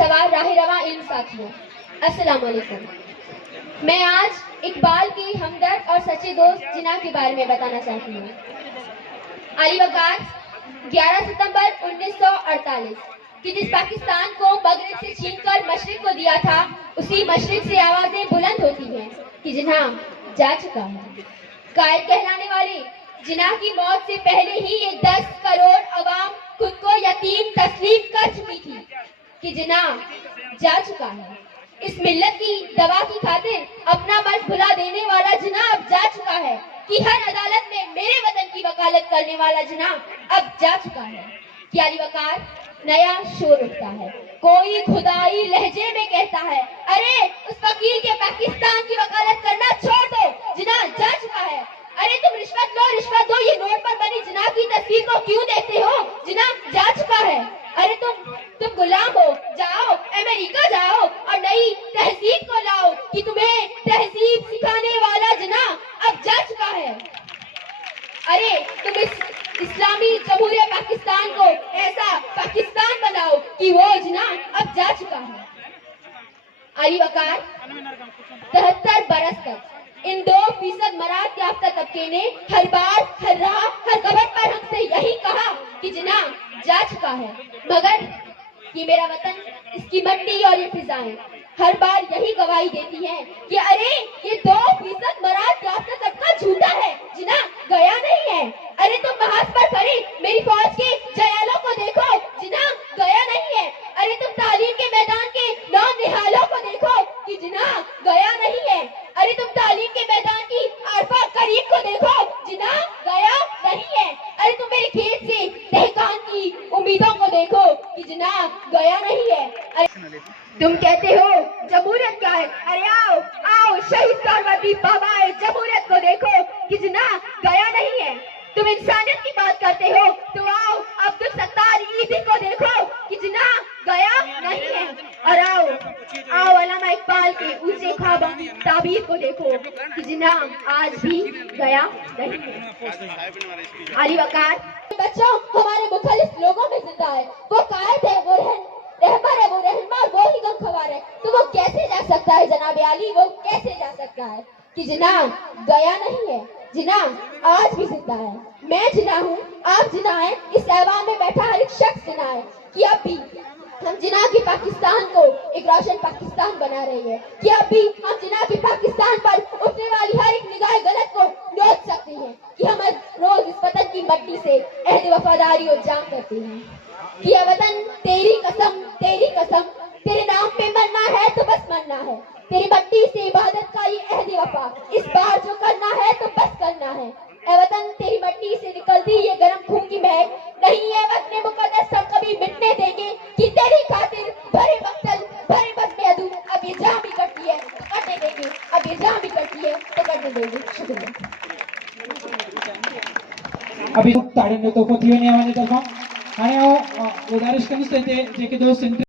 सवार राह रवा इल्म साथियों, अस्सलाम वालेकुम। मैं आज इकबाल की हमदर्द और सच्चे दोस्त जिना के बारे में बताना चाहती हूँ। अली वकार 11 सितंबर 1948 कि जिस पाकिस्तान को मगरिब से छीनकर मशरिक को दिया था, उसी मशरिक से आवाजें बुलंद होती हैं कि जिन्हा जा चुका है। कायर कहलाने वाले जिन्हा की मौत से पहले ही ये 10 करोड़ अवाम खुद को यतीम तस्लीम कर चुकी थी कि जिन्हा जा चुका है। इस मिल्लत की दवा की खातिर अपना मर्ज भुला देने वाला जिन्हा अब जा चुका है कि हर अदालत में मेरे वतन की वकालत करने वाला जिन्हा अब जा चुका है। कि अली वकार नया शोर उठता है, कोई खुदाई लहजे में कहता है, अरे उस वकील के पाकिस्तान की वकालत करना छोड़ दो, जिन्हा जा चुका है। अरे तुम रिश्वत दो, ये नोट पर बनी जिन्हा की तस्वीर को क्यों देखते हो, जिन्हा जा चुका है। अरे तुम गुलाम हो, जाओ अमेरिका जाओ और नई तहजीब को लाओ कि तुम्हें तहजीब सिखाने वाला जिन्हा अब जा चुका है। अरे तुम इस इस्लामी जमहूरिया पाकिस्तान को ऐसा पाकिस्तान बनाओ कि वो जिन्हा अब जा चुका है। अली वकार 73 बरस तक इन 2% मराद याफ्ता तबके ने हर बार हर राह हर खबर पर हमसे यही कहा कि जिन्हा जा चुका है, मगर ये मेरा वतन, इसकी मट्टी और ये फिजाएं हर बार यही गवाही देती हैं कि अरे ये 2% मराद याफ्ता तबका झूठा है, जिन्हा गया नहीं है। अरे तुम महाज पर खड़े मेरी फौज के जयालों को देखो, जिन्हा गया नहीं है। अरे तुम तालीम के मैदान के नौनिहालों को देखो कि जिन्हा गया नहीं है। अरे तुम तालीम के मैदान की आरफा करीब को देखो, जिन्हा गया नहीं है। अरे तुम मेरे खेत से दहकान की उम्मीदों को देखो कि जिन्हा गया नहीं है। अरे तुम कहते हो जमहूरियत क्या है, अरे आओ आओ शहीद सारवती बाबाए जमहूरियत को देखो कि जिन्हा गया नहीं है। तुम इंसानियत की बात करते हो तो आओ अब्दुल सत्तार ईदी को देखो कि जिन्हा गया नहीं है। और आओ अल्लामा इकबाल के ऊंचे ख्वाबों की ताबीर को देखो कि जिन्हा आज भी गया नहीं है। अली वकार बच्चों हमारे मुखलिफ लोगों में जिंदा है, वो कायद है, वो रहबर है, वो रहनुमा, वो ही गमखवार है। तो वो कैसे जा सकता है जनाबे अली, वो कैसे जा सकता है कि जिन्हा गया नहीं है, जिन्हा आज भी जिंदा है। मैं जिन्हा हूँ, आप जिन्हा है, इस ऐवान में बैठा हर एक शख्स जिन्हा है कि अब भी हम जिन्हा की पाकिस्तान को एक रोशन पाकिस्तान बना रही है, कि अब भी हम जिन्हा की पाकिस्तान पर उठने वाली हर एक निगाह गलत को नोच सकते हैं, कि हम रोज इस वतन की मट्टी से अहद वफादारी और जान करते हैं कि यह वतन तेरी कसम तेरे नाम पे मरना है तो बस मरना है, तेरी मट्टी से इबादत का ये अहद वफा इस बार जो करना है तो बस करना है। ए वतन तेरी मट्टी से निकलती ये गर्म खून की महक नहीं है वतन मुकद्दस हम कभी मिटने देंगे, कि तेरी खातिर भरे मक्तल भरे बस में अदू अब ये जान भी करती है तो करने देंगे, अब ये जान भी करती है तो करने देंगे। शुक्रिया। अभी ताड़ीने तो पोथी आणि गुजारिश करूच ते जे की दोस्त